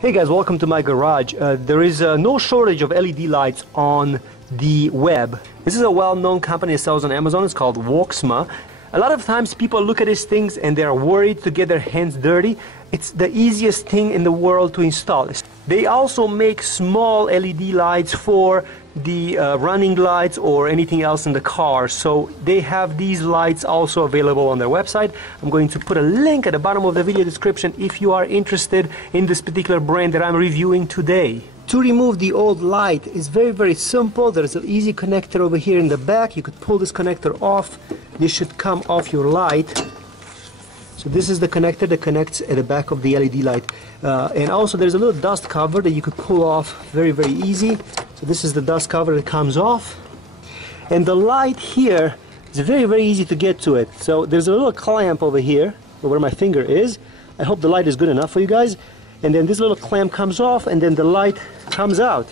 Hey guys, welcome to my garage. There is no shortage of LED lights on the web. This is a well-known company that sells on Amazon. It's called WAXOMA. A lot of times people look at these things and they're worried to get their hands dirty. It's the easiest thing in the world to install. They also make small LED lights for the running lights or anything else in the car. So they have these lights also available on their website. I'm going to put a link at the bottom of the video description if you are interested in this particular brand that I'm reviewing today. To remove the old light is very simple. There's an easy connector over here in the back. You could pull this connector off. This should come off your light. So this is the connector that connects at the back of the LED light. And also there's a little dust cover that you could pull off very easy. So this is the dust cover that comes off. And the light here is very easy to get to it. So there's a little clamp over here where my finger is. I hope the light is good enough for you guys. And then this little clamp comes off and then the light comes out.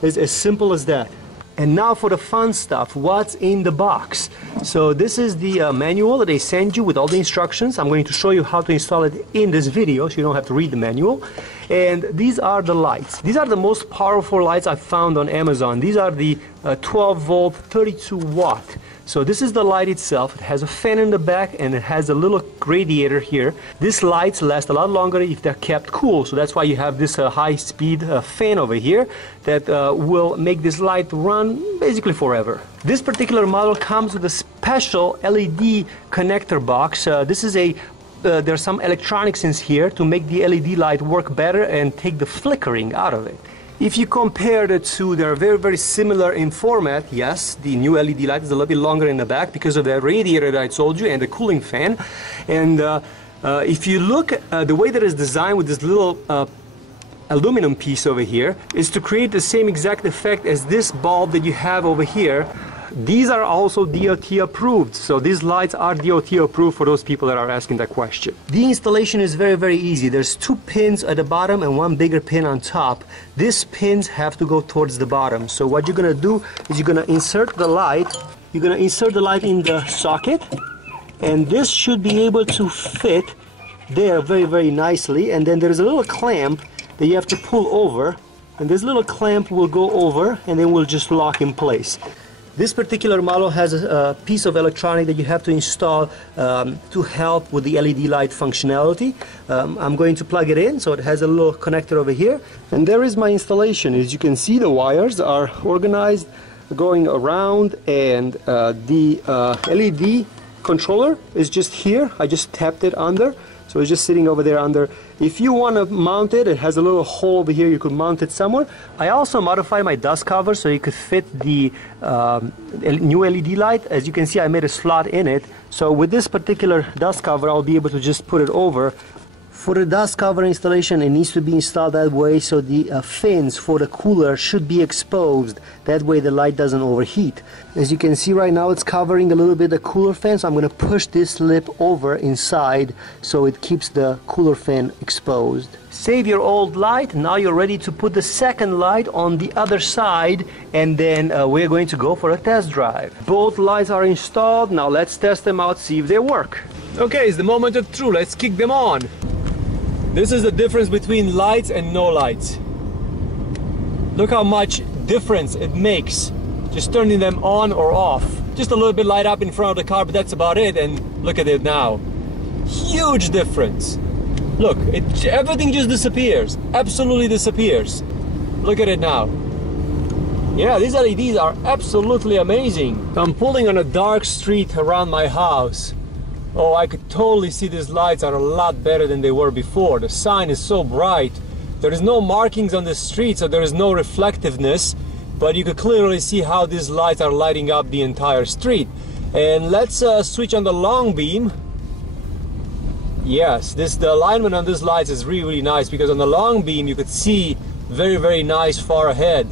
It's as simple as that. And now for the fun stuff, what's in the box? So this is the manual that they send you with all the instructions. I'm going to show you how to install it in this video so you don't have to read the manual. And these are the lights. These are the most powerful lights I've found on Amazon. These are the 12 volt 32 watt. So this is the light itself. It has a fan in the back and it has a little radiator here. These lights last a lot longer if they're kept cool. So that's why you have this high-speed fan over here that will make this light run basically forever. This particular model comes with a special LED connector box. This is a there's some electronics in here to make the LED light work better and take the flickering out of it. If you compare the two, they're very similar in format. Yes, the new LED light is a little bit longer in the back because of the radiator that I told you and the cooling fan. And if you look at the way that it's designed with this little aluminum piece over here is to create the same exact effect as this bulb that you have over here. These are also DOT approved, so these lights are DOT approved for those people that are asking that question. The installation is very easy. There's two pins at the bottom and one bigger pin on top. These pins have to go towards the bottom. So what you're gonna do is you're gonna insert the light. You're gonna insert the light in the socket, and this should be able to fit there very nicely. And then there's a little clamp that you have to pull over, and this little clamp will go over and then will just lock in place. This particular model has a piece of electronic that you have to install to help with the LED light functionality. I'm going to plug it in, so it has a little connector over here. And there is my installation. As you can see, the wires are organized going around, and the LED controller is just here. I just tapped it under. So it's just sitting over there under. If you want to mount it, it has a little hole over here. You could mount it somewhere. I also modified my dust cover so you could fit the new LED light. As you can see, I made a slot in it. So with this particular dust cover, I'll be able to just put it over. For the dust cover installation, it needs to be installed that way so the fins for the cooler should be exposed. That way the light doesn't overheat. As you can see right now, it's covering a little bit the cooler fan, so I'm going to push this lip over inside so it keeps the cooler fan exposed. Save your old light. Now you're ready to put the second light on the other side, and then we're going to go for a test drive. Both lights are installed. Now let's test them out, see if they work. Okay, it's the moment of truth. Let's kick them on. This is the difference between lights and no lights. Look how much difference it makes just turning them on or off. Just a little bit light up in front of the car, but that's about it. And look at it now. Huge difference. Look, everything just disappears. Absolutely disappears. Look at it now. Yeah, these LEDs are absolutely amazing. I'm pulling on a dark street around my house. Oh, I could totally see these lights are a lot better than they were before. The sign is so bright. There is no markings on the street, so there is no reflectiveness, but you could clearly see how these lights are lighting up the entire street. And let's switch on the long beam. Yes, the alignment on these lights is really nice, because on the long beam you could see very nice far ahead.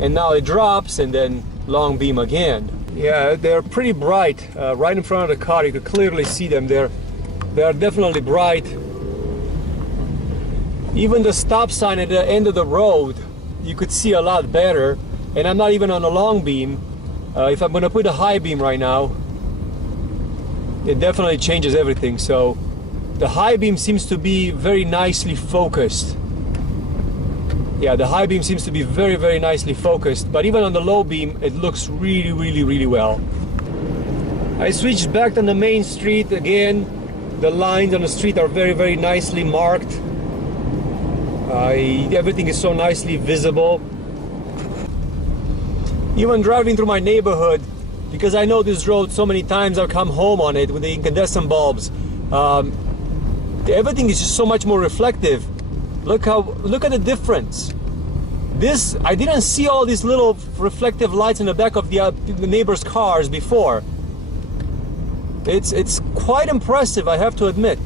And now it drops and then long beam again. Yeah, they're pretty bright. Right in front of the car, you could clearly see them. They are definitely bright. Even the stop sign at the end of the road, you could see a lot better. And I'm not even on a long beam. If I'm going to put a high beam right now, it definitely changes everything. So The high beam seems to be very nicely focused. Yeah, the high beam seems to be very, very nicely focused, but even on the low beam, it looks really, really, really well. I switched back on the main street again. The lines on the street are very, very nicely marked. Everything is so nicely visible. Even driving through my neighborhood, because I know this road so many times, I've come home on it with the incandescent bulbs. Everything is just so much more reflective. Look at the difference. I didn't see all these little reflective lights in the back of the neighbors' cars before. It's quite impressive, I have to admit.